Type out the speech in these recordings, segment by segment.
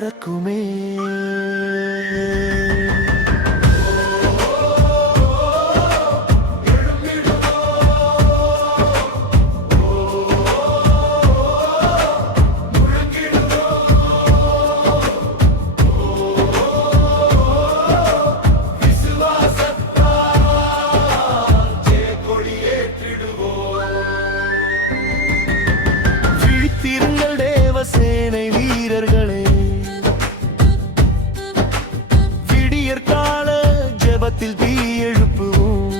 பறக்குமே. விழித்திருங்கள் தேவசேனை வீரர்களே, விடியற்கால ஜெபத்தில் தீ எழுப்புவோம்.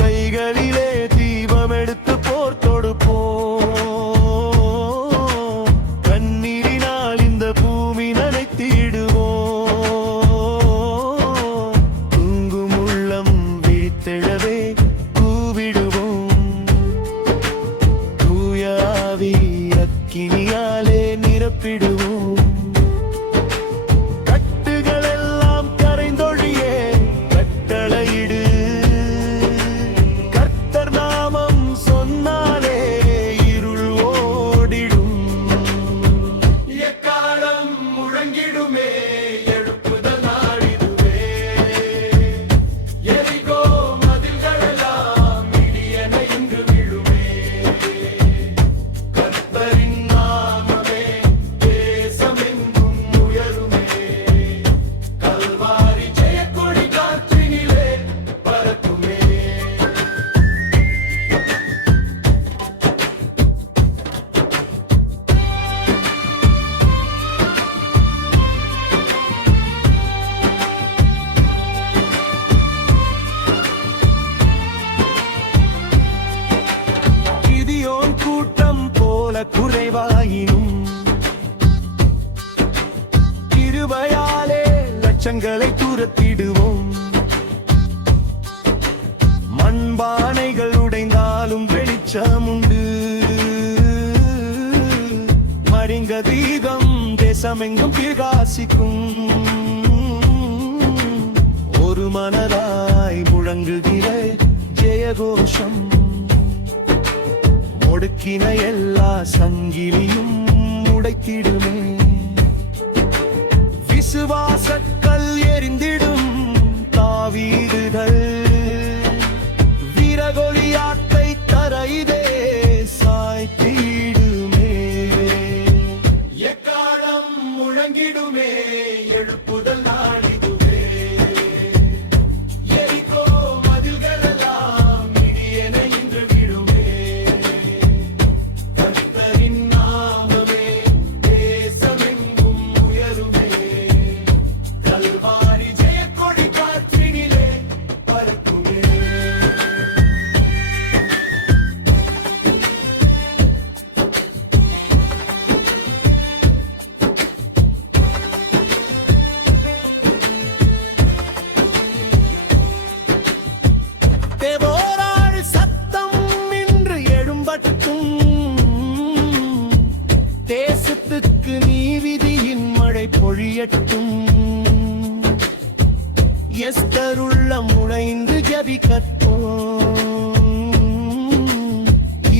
கைகளிலே தீபம் எடுத்து போர் தொடுப்போம். கண்ணீரினால் இந்த பூமி நனைத்திடுவோம். தூங்கும் உள்ளம் விழித்தெழவே கூவிடுவோம். தூயாவி அக்கினியாலே நிரப்பிடுவோம். கட்டுகளெல்லாம் கரைந்தொழியே கட்டளையிடு. கர்த்தர் நாமம் சொன்னாலே இருள் ஓடிடும். எக்காலம் முழங்கிடுமே எழுப்புதல் நாடிடுவே. எரிகோ மதில்களெல்லாம் இடியென இன்று விழுமே. கர்த்தரின் நாமமே தேசமெங்கும் உயருமே. கல்வாரி ஜெயக்கொடி காற்றினிலே பறக்குமே. கிதியோன் கூட்டம் போல குறைவாயினும் கிருபையாலே லட்சங்களை துரத்திடுவோம். மண்பானைகள் உடைந்தாலும் வெளிச்சம் உண்டு. மடிங்க தீபம் தேசமெங்கும் பிரகாசிக்கும். ஒரு மனதாய் முழங்குகிற ஜெயகோஷம் ஒடுக்கின எல்லா சங்கிலியும் உடைத்திடுமே. விசுவாசக்கல் எரிந்திடும் தாவீதுகள் வீரகொலியாட்டை தரையிலே சாய்த்திடுமே. எக்காலம் முழங்கிடுமே எழுப்புதல் நாடிடுவே. எரிகோ மதில்களெல்லாம் இடியென இன்று விழுமே. கர்த்தரின் நாமமே தேசமெங்கும் உயருமே. கல்வாரி ஜெயக்கொடி காற்றினிலே பறக்குமே. தேவோராள் சத்தம் இன்று எழும்பட்டும். தேசத்துக்கு நீதியின் மழை பொழியட்டும். எஸ்தருள்ள முளைந்து ஜபிக்கட்டும்.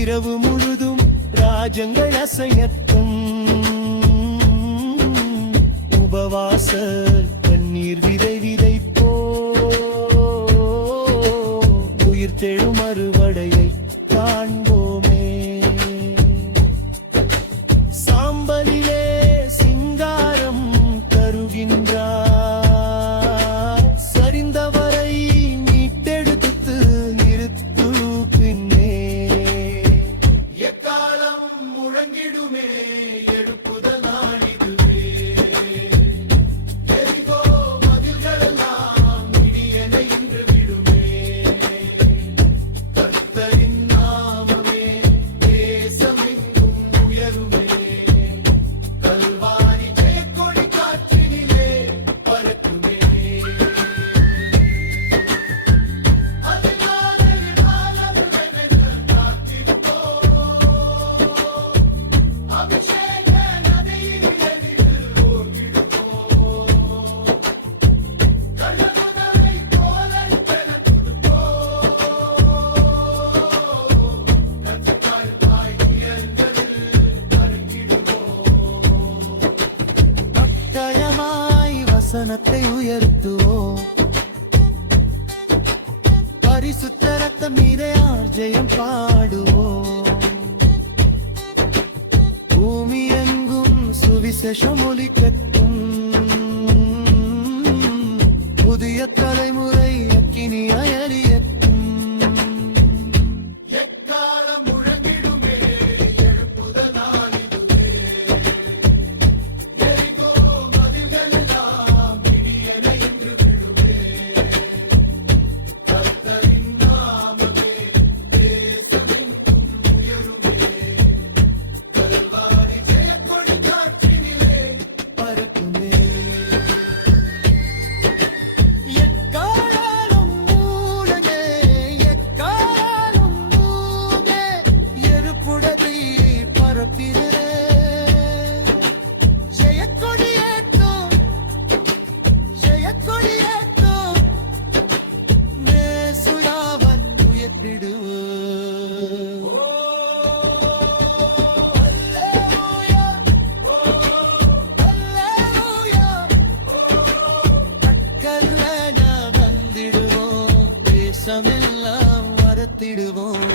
இரவு முழுதும் ராஜங்கள் அசையட்டும். உபவாச கண்ணீர் விதை விதைப்போ. உயிர் தெழும் அறுவடையை காண்போமே. சாம்பலிலே சிங்காரம் கருகின்றார். சரிந்தவரை மீட்டெடுத்து நிறுத்து பின்னே. எக்காலம் முழங்கிடுமே எழுப்புதல் நாடிடுவே. எரிகோ மதில்களெல்லாம் இடியென இன்று விழுமே. கர்த்தரின் நாமமே தேசமெங்கும் உயருமே. கல்வாரி ஜெயக்கொடி காற்றினிலே பறக்குமே. அதிகாலை காலமென காத்திருப்போம். அபிஷேக நதியிலே ஓடிடுவோம். கள்ளமகளை போல பெருந்துப்போம். கர்த்தருக்காய் உயர்ந்ததில் சிங்காசனத்தை உயர்த்துவோம். பரிசுத்த ரத்தம் மீதே ஆர்ஜயம் பாடுவோம். பூமி எங்கும் சுவிசேஷம் ஒலிக்கட்டும். புதிய தலைமுறை அக்கினியாய் எரியட்டும். எக்காலம் முழங்கிடுமே எழுப்புதல் நாளிதுவே. எரிகோ மதில்கள் எல்லாம் இடியென என்று விழுமே. கர்த்தரின் நாமமே தேசமெங்கும் உயருமே. கல்வாரி ஜெயக்கொடி காற்றினிலே பறக்குமே. எக்காலம் மூடனே, எக்காலம் மூகே, எருப்புடதை பரப்பினே. ஜெயக்கொடியேற்றும், ஜெயக்கொடியேற்றும், நேசுயாவன் உயர்த்திடுவோம். அல்லேலூயா, அல்லேலூயா. கல்யாண வந்திடுவோம், தேசமெல்லாம் வரத்திடுவோம்.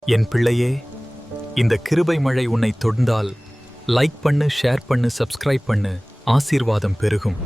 என் பிள்ளையே, இந்த கிருபை மழை உன்னை தொடுந்தால் லைக் பண்ணு, ஷேர் பண்ணு, சப்ஸ்கிரைப் பண்ணு. ஆசீர்வாதம் பெருகும்.